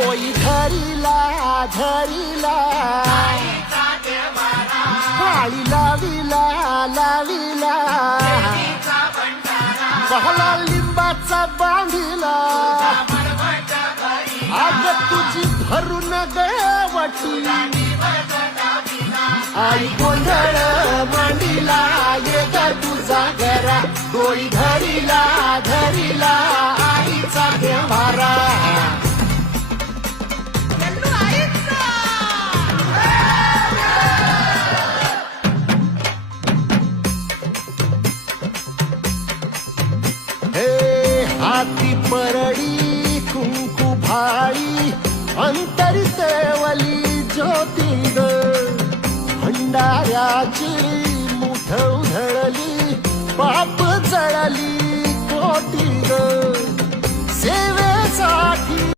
डोई धरिला धरिला माळी लाविला लाविला बहला लिंबाचा बांधिला आग तुझी भरून गवटी आई गोंधळ मांडिला ये ग तुझा घरा डोई धरिला धरिला आईचा देवारा हाती परडी कुंकू भाळी अंतरी तेवली ज्योती ग भंडाऱ्याची मुठ उधळली पाप जळली कोटी ग सेवेसाठी